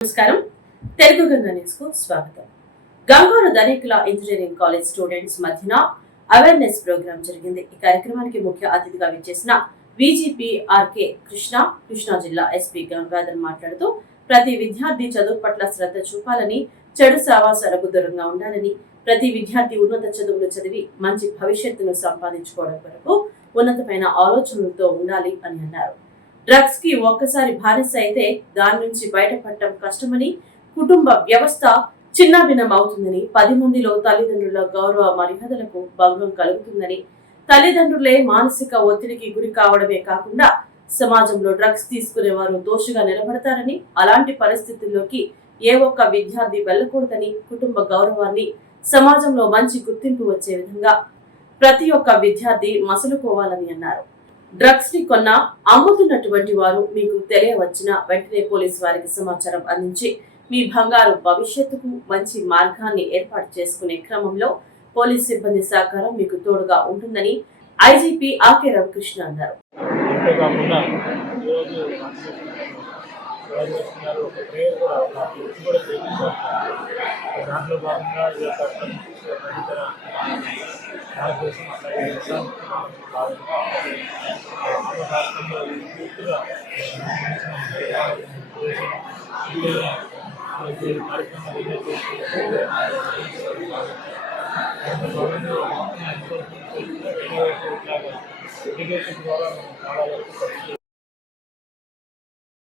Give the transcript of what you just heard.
నమస్కారం. తెలుగు గంగా న్యూస్కు స్వాగతం. Ganguru Dhanekula engineering college students మధ్యన అవేర్నెస్ ప్రోగ్రాం జరిగింది. ఈ కార్యక్రమానికి ముఖ్య అతిథిగా విచ్చేసిన విజిపి ఆర్కే కృష్ణ కృష్ణా జిల్లా ఎస్పీ గంగాధర్ మాట్లాడుతూ ప్రతి విద్యార్థి చదువు పట్ల శ్రద్ధ చూపాలని చెడు సావాసాలకు దూరంగా ఉండాలని ప్రతి విద్యార్థి ఉన్నత చదువులు చదివి మంచి భవిష్యత్తును సంపాదించుకోవడం వరకు ఉన్నతమైన ఆలోచనలతో ఉండాలి అని అన్నారు. డ్రగ్స్కి ఒక్కసారి బానిస అయితే దాని నుంచి బయటపడటం కష్టమని కుటుంబ వ్యవస్థ చిన్నాభిన్నం అవుతుందని పది మందిలో తల్లిదండ్రుల గౌరవ మర్యాదలకు భంగం కలుగుతుందని తల్లిదండ్రులే మానసిక ఒత్తిడికి గురి కావడమే కాకుండా సమాజంలో డ్రగ్స్ తీసుకునే వారు దోషిగా నిలబడతారని అలాంటి పరిస్థితుల్లోకి ఏ ఒక్క విద్యార్థి వెళ్ళకూడదని కుటుంబ గౌరవాన్ని సమాజంలో మంచి గుర్తింపు వచ్చే విధంగా ప్రతి ఒక్క విద్యార్థి మసలుకోవాలని అన్నారు. డ్రగ్స్ని కొన్న అమ్ముతున్నటువంటి వారు మీకు తెలియవచ్చిన వెంటనే పోలీసు వారికి సమాచారం అందించి మీ బంగారు భవిష్యత్తుకు మంచి మార్గాన్ని ఏర్పాటు చేసుకునే క్రమంలో పోలీస్ సిబ్బంది సహకారం మీకు తోడుగా ఉంటుందని ఐజీపీ ఆకే రవికృష్ణ అన్నారు. దాంట్లో భాగంగా ఈ భారతదేశం ఎడ్యుకేషన్ ద్వారా మనం చాలా వరకు